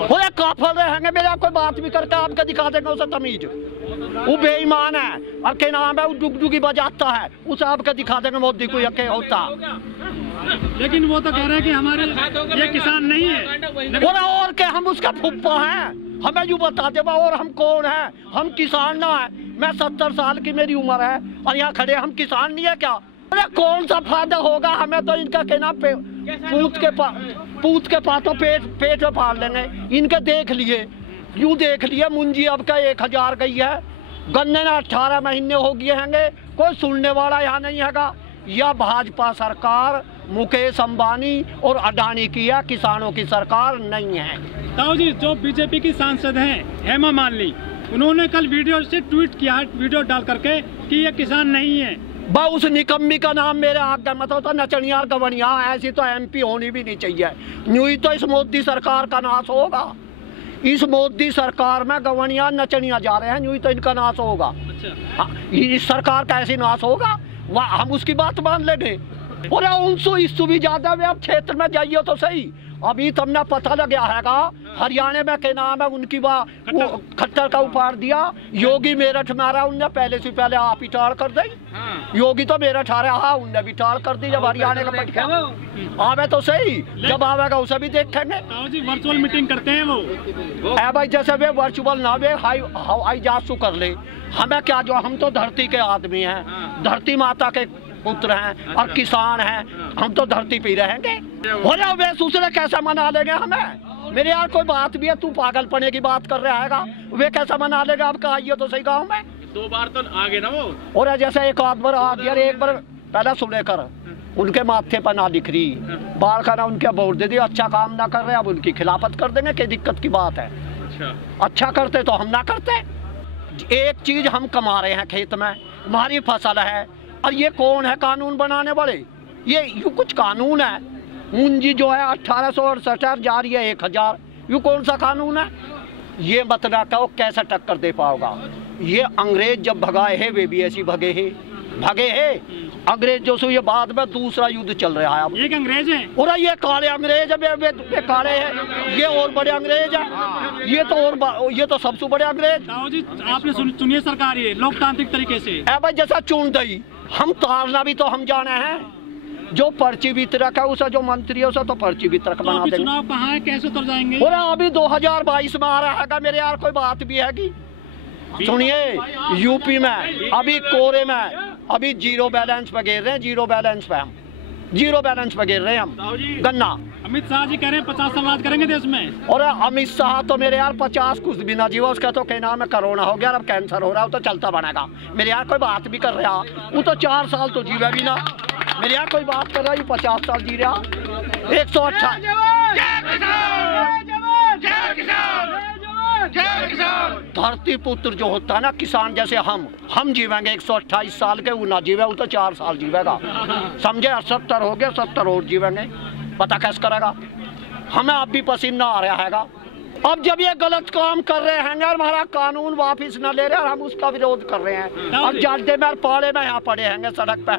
बोले काफल रहेंगे मेरे कोई बात भी करके आपको दिखा देंगे उसे तमीज। वो बेईमान है और क्या नाम है वो डुगडुगी बजाता है, उसे आपको दिखा देंगे मोदी को यके होता। लेकिन वो तो कह रहे हैं कि हमारे ये किसान नहीं है। बोले और क्या हम उसका फुप्पा हैं, हमें यूँ बता दे और हम कौन है, हम किसान ना है। मैं 70 साल की मेरी उम्र है और यहाँ खड़े हम किसान नहीं है क्या? अरे कौन सा फायदा होगा हमें, तो इनका कहना पूत के पातों पेट में फाड़ लेंगे। इनके देख लिए यूँ देख लिए मुंजी अब का 1000 गई है, गन्ने ने 18 महीने हो गए हैंगे, कोई सुनने वाला यहाँ नहीं हैगा। यह भाजपा सरकार मुकेश अंबानी और अडानी की है, किसानों की सरकार नहीं है। ताऊ जी, जो बीजेपी की सांसद हैं हेमा मालिनी, उन्होंने कल वीडियो से ट्वीट किया है, वीडियो डाल करके कि ये किसान नहीं है। बा उस निकम्मी का नाम मेरे आगे मत होता, नचनियार गवनिया, ऐसी तो MP होनी भी नहीं चाहिए। न्यू ही तो इस मोदी सरकार का नाश होगा। इस मोदी सरकार में गवनिया नचनिया जा रहे हैं, न्यू ही तो इनका नाश होगा। अच्छा। इस सरकार का ऐसे नाश होगा, हम उसकी बात मान लेंगे। और 100 भी ज्यादा वे अब क्षेत्र में जाइए तो सही। अभी तुमने पता लग गया हैगा हरियाणा में के नाम है उनकी वो खट्टर का उपहार दिया, योगी मेरठ में आ रहा, उनने पहले से पहले आप ही टाल कर दी। योगी तो मेरठ आ रहा, उनने भी टाल कर दी। जब हरियाणा का पटका आवे तो सही, जब आवेगा उसे भी देखेंगे। वर्चुअल मीटिंग करते हैं वो भाई, जैसे वे वर्चुअल ना वे हवाई जहाज कर ले, हमें क्या, जो हम तो धरती के आदमी हैं, धरती माता के पुत्र हैं और किसान हैं, हम तो धरती पे रहेंगे। हो जाओ वे दूसरे कैसे मना लेंगे हमें? मेरे यार कोई बात भी है, तू पागलपने की बात कर रहा हैगा, वे कैसा मना लेगा? अब आइए तो सही गाँव में 2 बार तो आगे ना वो। और जैसे एक आध बार आ गया, एक बार पहले सुने कर उनके माथे पर ना दिख रही, बाल का ना उनके वोट दे दी, अच्छा काम ना कर रहे, अब उनकी खिलाफत कर देंगे, क्या दिक्कत की बात है? अच्छा करते तो हम ना करते। एक चीज हम कमा रहे हैं खेत में, हमारी फसल है, और ये कौन है कानून बनाने वाले? ये कुछ कानून है, मुंजी जो है 1868 जा रही है 1000, यू कौन सा कानून है? ये बता कहो कैसे टक्कर दे पाओगा? ये अंग्रेज जब भगाए है वे भी ऐसी भगे है। अंग्रेज जो सो ये बाद में दूसरा युद्ध चल रहा है। अब एक अंग्रेज है और ये काले अंग्रेज है, वे काले हैं, ये और बड़े अंग्रेज है, ये तो सबसे बड़े अंग्रेज। जी आपने चुनिए सरकार ये लोकतांत्रिक तरीके से, भाई जैसा चुन दई, हम तारना भी तो हम जाने हैं। जो पर्ची वितरक है उसे, जो मंत्री है उसे तो पर्ची वितरक बना देंगे। चुनाव कहाँ है, कैसे उतर जाएंगे? और अभी 2022 में आ रहा है मेरे यार, कोई बात भी है कि सुनिए, यूपी में अभी कोरे में अभी जीरो बैलेंस पे गिर रहे हैं, जीरो बैलेंस पे गिर रहे हैं हम गन्ना। अमित शाह जी कह रहे हैं 50 साल राज करेंगे देश में। और अमित शाह तो मेरे यार 50 कुछ भी ना जीवा, उसका तो कहना में कोरोना हो गया, अब कैंसर हो रहा है, वो तो चलता बनेगा। मेरे यार कोई बात भी कर रहा, वो तो 4 साल तो जीवे भी ना। मेरे यहाँ कोई बात कर रहा है 50 साल जी रहा। 128 धरती पुत्र जो होता है ना किसान, जैसे हम जीवेंगे 128 साल के, वो ना जीवे, वो तो 4 साल जीवेगा, समझे? 70 हो गया, 70 और जीवेंगे, पता कैसे करेगा? हमें अब भी पसीना आ रहा हैगा। अब जब ये गलत काम कर रहे हैं और हमारा कानून वापिस न ले रहे और हम उसका विरोध कर रहे हैं, अब जानते में पाड़े में यहाँ पड़े हैं सड़क पे,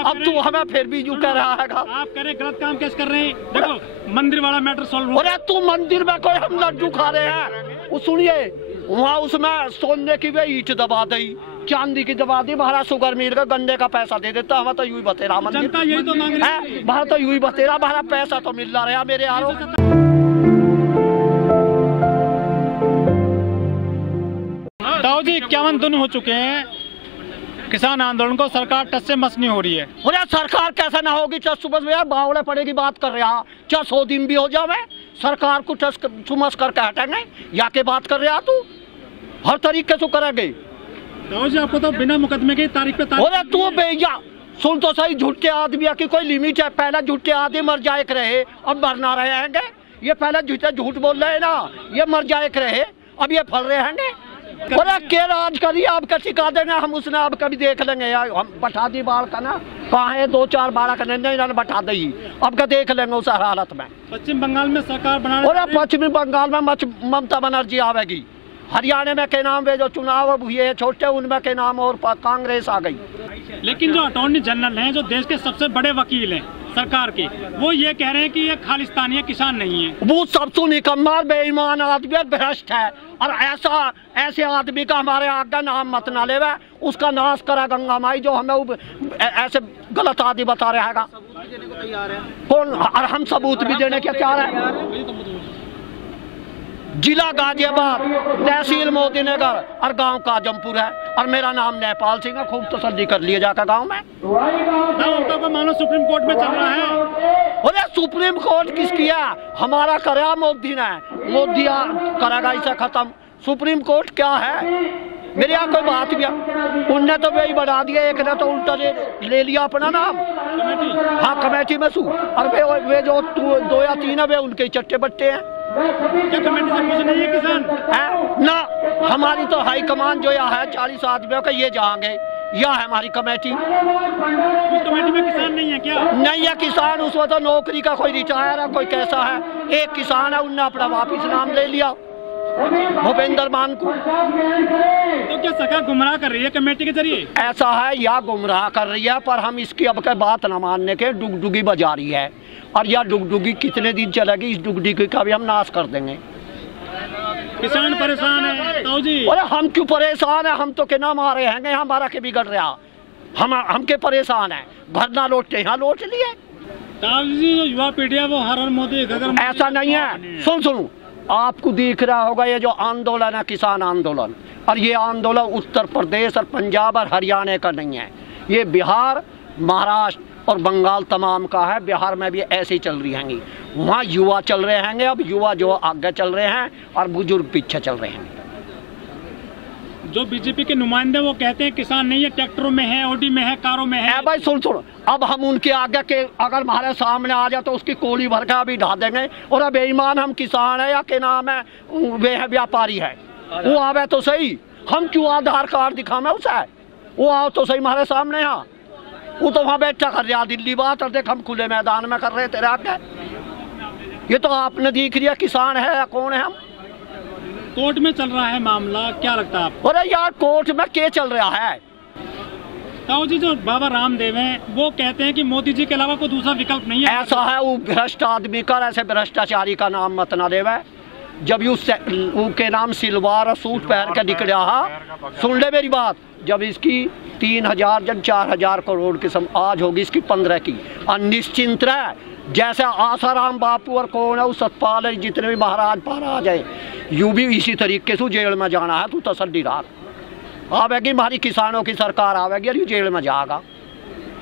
अब तू हमें फिर भी यूँ कह रहा है। आप कह रहे गलत काम कैसे कर रहे हैं? देखो मंदिर वाला मैटर सॉल्व हो। अरे तू मंदिर में कोई हम लड्डू खा रहे हैं, वो सुनिए वहाँ उसमें सोने की वे ईंट दबा दी, चांदी की दबा दी, हमारा शुगर मिल का गंदे का पैसा दे देता, हमें तो यूँ बतेरा मंदिर तो है, तो यूँ बतेरा, हमारा पैसा तो मिल रहा है मेरे यारों। ताऊ जी 51 दिन हो चुके हैं किसान आंदोलन को, सरकार टस से मस नहीं हो रही है। बोले सरकार कैसा ना होगी, टस सुबह यार बावड़े पड़े की बात कर रहा, 100 दिन भी हो जावे सरकार को टस सुमस करके हटेंगे, या के बात कर रहा तू? हर तरीके से करेंगे। ताऊ जी आपको तो बिना मुकदमे की तारीख पे बोले तू भैया सुन तो सही, झूठे आदमी की कोई लिमिट है? पहले झूठे आदमी मर जाए रहे, अब मरना रहे हैं। ये पहले झूठ बोल रहे हैं ना, ये मर जाए रहे, अब ये फल रहे हैं। बोले के राज करिए, आपका सिखा देंगे हम, उसने आप कभी देख लेंगे यार, हम बैठा दी बाढ़ का ना, कहाँ है 2-4 बाढ़ का नहीं बैठा दी, अब का देख लेंगे उस हालत में। पश्चिम बंगाल में सरकार बनाने, और पश्चिमी बंगाल में ममता बनर्जी आवेगी, हरियाणा में के नाम वे जो चुनाव हुए छोटे उनमें के नाम और कांग्रेस आ गई। लेकिन जो अटॉर्नी जनरल हैं, जो देश के सबसे बड़े वकील हैं, सरकार के, वो ये कह रहे हैं कि ये खालिस्तानी किसान नहीं है। वो सबसे निकम्मा बेईमान आदमी भ्रष्ट है, और ऐसे आदमी का हमारे आगे नाम मत ना लेवे, उसका नाश करा गंगा माई जो हमें ऐसे गलत आदि बता रहा है। कौन? और हम सबूत भी देने के तैयार है। जिला गाजियाबाद, तहसील मोदीनगर और गांव काजमपुर है, और मेरा नाम नेपाल सिंह है। खूब तसल्ली कर लिए जाकर गांव में। तो मानो सुप्रीम कोर्ट में चल रहा है। अरे सुप्रीम कोर्ट किसकी है? हमारा कराया मोदी ने, मोदी करेगा इसे खत्म। सुप्रीम कोर्ट क्या है? मेरे यहाँ कोई बात भी है, उनने तो वही बढ़ा दिया, एक ने तो उल्टा ले लिया अपना नाम। हाँ, कमेटी में सू, और वे जो 2 या 3 है वे उनके चट्टे बट्टे हैं। क्या कमेटी से कुछ नहीं है किसान? है ना, हमारी तो हाई कमान जो यहाँ है 40 आदमियों का, ये जाएंगे, यह है हमारी कमेटी। उस कमेटी में किसान नहीं है क्या? नहीं है किसान, उसमें तो नौकरी का कोई रिटायर है, कोई कैसा है। एक किसान है, उनने अपना वापिस नाम ले लिया, भूपेंद्र मान को। तो क्या सरकार गुमराह कर रही है कमेटी के जरिए? ऐसा है, या गुमराह कर रही है, पर हम इसकी अब के बात न मानने के डुगडुगी बजा रही है, और यह डुगडुगी कितने दिन चलेगी, इस डुगडुगी का भी हम नाश कर देंगे। किसान परेशान है ताऊ जी। अरे हम क्यों परेशान है? हम तो के ना मारे हैं, हमारा के बिगड़ रहा, हम के परेशान है। भरना लौटते यहाँ लौट लिए। ताऊ जी, जो युवा पीढ़ी है वो हर मोदी ऐसा नहीं है। सुनो, आपको दिख रहा होगा ये जो आंदोलन है, किसान आंदोलन, और ये आंदोलन उत्तर प्रदेश और पंजाब और हरियाणा का नहीं है, ये बिहार, महाराष्ट्र और बंगाल तमाम का है। बिहार में भी ऐसे ही चल रही हैंगी, वहाँ युवा चल रहे हैंगे। अब युवा जो आगे चल रहे हैं और बुजुर्ग पीछे चल रहे हैं। जो बीजेपी के नुमाइंदे वो कहते हैं किसान नहीं है, ट्रैक्टरों में है, ऑडी में है, कारों में है। भाई सुन, अब हम उनके आगे के अगर हमारे सामने आ जाए तो उसकी कोड़ी भर का भी ढा देंगे। और अब बेईमान हम किसान है या के नाम है, वे है व्यापारी है, वो आवे तो सही। हम क्यों आधार कार्ड दिखावे उसे? वो आओ तो सही हमारे सामने। यहाँ वो तो वहाँ बैठा कर रहा दिल्ली बात, और देख हम खुले मैदान में कर रहे तेरे आगे। ये तो आपने दिख रहा किसान है या कौन है? हम कोर्ट में चल रहा है मामला, क्या लगता है आपको? अरे यार, कोर्ट में क्या चल रहा है? ताऊ जी, जो बाबा रामदेव हैं वो कहते हैं कि मोदी जी के अलावा कोई दूसरा विकल्प नहीं है। ऐसा है, वो भ्रष्ट आदमी का, ऐसे भ्रष्टाचारी का नाम मत ना देवे। जब के नाम सिलवार सूट पहन के निकला, सुन ले मेरी बात, जब इसकी 3000 जब 4000 करोड़ की सम आज होगी इसकी 15 की, और निश्चिंत रहे जैसे आसाराम बापू और कौन है उस सतपाल जितने भी महाराज महाराज है, यूं भी इसी तरीके से जेल में जाना है। तू तसल्ली रख, आवेगी हमारी किसानों की सरकार आवेगी और जेल में जाएगा।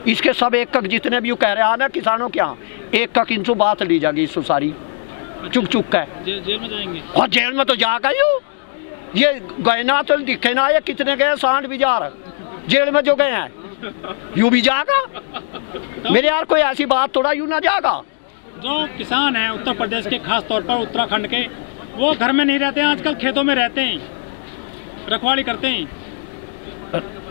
इसके सब एक जितने भी कह रहे हैं ना किसानों के यहाँ, एक इनसे बात ली जाएगी इससे सारी चुप चुप के जेल में जाएंगे। और जेल में तो जाएगा ये गए ना तो दिखे ना, ये कितने गए 60 बिजार जेल में जो गए हैं, यूं भी जाएगा। मेरे यार कोई ऐसी बात थोड़ा यूं ना जाएगा। जो किसान हैं उत्तर प्रदेश के, खास तौर पर उत्तराखंड के, वो घर में नहीं रहते हैं, आजकल खेतों में रहते हैं, रखवाली करते हैं।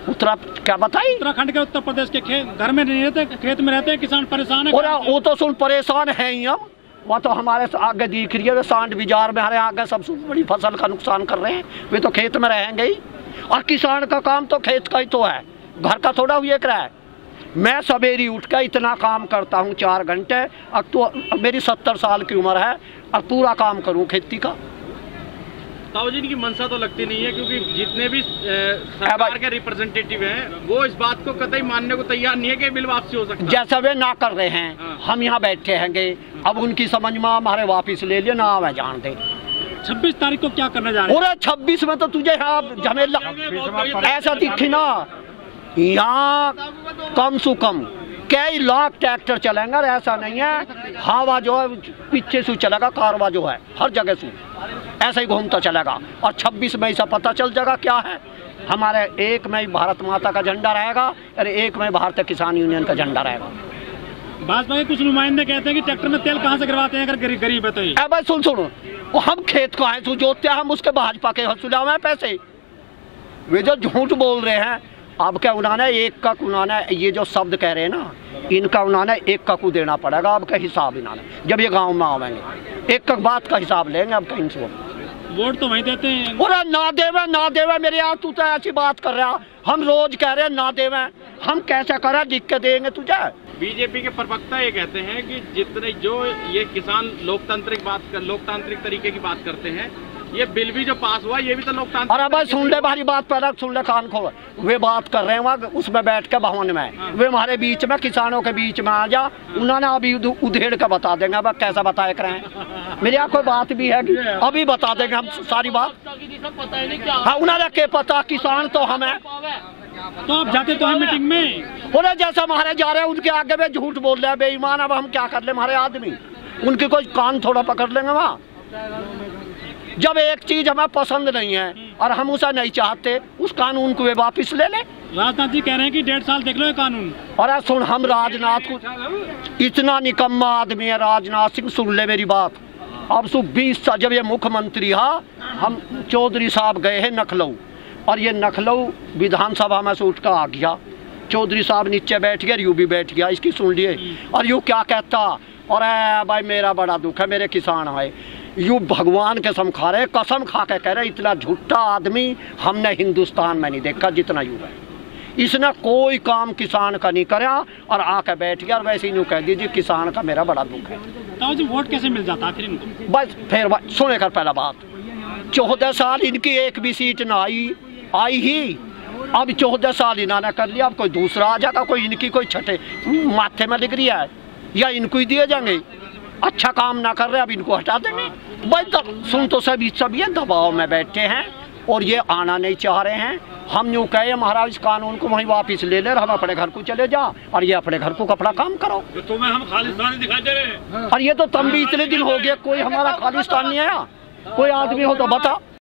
क्या बताई? उत्तराखंड के, उत्तर प्रदेश के घर में नहीं रहते, खेत में रहते हैं, किसान परेशान है। वो तो सुन परेशान है ही हम, वह तो हमारे आगे दिख रही है, वे 60 बिजार में हमारे आगे सबसे बड़ी फसल का नुकसान कर रहे हैं। वे तो खेत में रहेंगे ही, और किसान का काम तो खेत का ही तो है, घर का थोड़ा हुआ कर है। मैं सवेरे उठ कर इतना काम करता हूँ 4 घंटे, अब तो मेरी 70 साल की उम्र है और पूरा काम करूँ खेती का। ताऊ जी की मनसा तो लगती नहीं है, क्योंकि जितने भी सरकार के रिप्रेजेंटेटिव हैं वो इस बात को कतई मानने को तैयार नहीं है कि बिल वापसी हो सकता है। जैसा वे ना कर रहे हैं, हम यहाँ बैठे हैंगे, अब उनकी समझ में हमारे वापिस ले लिए ना मैं जान दे। 26 तारीख को क्या करने जा रहे हैं? 26 में तो तुझे यहाँ झमेला ऐसा दिखी ना, यहाँ कम से कम कई लाख ट्रैक्टर चलेंगे। ऐसा नहीं है, हवा जो है पीछे से चलेगा, कारवा जो है हर जगह से ऐसा ही घूमता चलेगा। और 26 मई से पता चल जाएगा क्या है। हमारे 1 मई भारत माता का झंडा रहेगा और 1 मई भारतीय किसान यूनियन का झंडा रहेगा। भाजपा के कुछ नुमाइंदे कहते हैं कि ट्रैक्टर में तेल कहाँ से गिरवाते हैं अगर गरीब है तो ये? भाई सुनो, हम खेत को आए जोतते हैं, हम उसके भाजपा के सुझाव पैसे। वे जो झूठ बोल रहे हैं, अब क्या उन्होंने उन्होंने ये जो शब्द कह रहे हैं ना, इनका उन्होंने 1 को देना पड़ेगा। अब का हिसाब इन्होंने जब ये गांव में आवेंगे 1 बात का हिसाब लेंगे। अब कहीं से वोट तो वहीं देते हैं। पूरा ना देवे मेरे यार, तू तो ऐसी बात कर रहा। हम रोज कह रहे हैं ना देवे, हम कैसे करें लिख के देंगे तुझे? बीजेपी के प्रवक्ता ये कहते हैं कि जितने जो ये किसान लोकतांत्रिक तरीके की बात करते हैं, ये बिल भी जो पास हुआ ये भी तो लोकतांत्रिक। अरे भाई सुन ले, हमारी बात पहले सुन ले, कान खोल। वे बात कर रहे हैं वहाँ उसमें बैठ के भवन में, वे हमारे बीच में किसानों के बीच में आ जा, उन्होंने अभी उधेड़ के बता देंगे। अब कैसा बताया करें, मेरे यहाँ कोई बात भी है कि अभी बता देंगे हम सारी बात। हाँ, उन्होंने क्या पता, किसान तो हम है। तो आप जाते तो हैं मीटिंग में, बोले जैसा हमारे जा रहे हैं उनके आगे में झूठ बोल रहे हैं, बेईमान। अब हम क्या कर ले, हमारे आदमी उनकी कोई कान थोड़ा पकड़ लेंगे वहाँ। जब एक चीज हमें पसंद नहीं है और हम उसे नहीं चाहते, उस कानून को वे वापिस ले ले। राजनाथ जी कह रहे हैं कि 1.5 साल देख लो ये कानून। अरे सुन, हम राजनाथ को, इतना निकम्मा आदमी है राजनाथ सिंह, सुन ले मेरी बात। अब सु 20 साल जब ये मुख्यमंत्री हम चौधरी साहब गए हैं नखलऊ, और ये नखलऊ विधानसभा में से उठ कर आ गया। चौधरी साहब नीचे बैठ गया, यू भी बैठ गया, इसकी सुन लिए। और यू क्या कहता, अरे भाई मेरा बड़ा दुख है, मेरे किसान है। यू भगवान कसम खा रहे, कसम खा के कह रहे, इतना झूठा आदमी हमने हिंदुस्तान में नहीं देखा जितना यू है। इसने कोई काम किसान का नहीं करा और आके बैठ गया, और वैसे ही कह दीजिए किसान का मेरा बड़ा दुख है। तो जी वोट कैसे मिल जाता फिर इनको? बस फिर सुने कर पहला बात, 14 साल इनकी एक भी सीट ना आई ही। अब 14 साल इन्होंने कर लिया, अब कोई दूसरा आ जाएगा, कोई इनकी कोई छठे माथे में लिख रहा है, या इनको ही दिए जाएंगे। अच्छा काम ना कर रहे, अब इनको हटा देंगे। भाई सुन तो सब ये दबाव में बैठे हैं और ये आना नहीं चाह रहे हैं। हम यूँ कहे महाराज इस कानून को वहीं वापिस ले ले, हम अपने घर को चले जा, और ये अपने घर को अपना काम करो। तो तुम्हें हम खालिस्तानी दिखाई दे रहे हैं। और ये तो तुम भी इतने दिन हो गए, कोई हमारा खालिस्तान नहीं आया। कोई आदमी हो तो बता।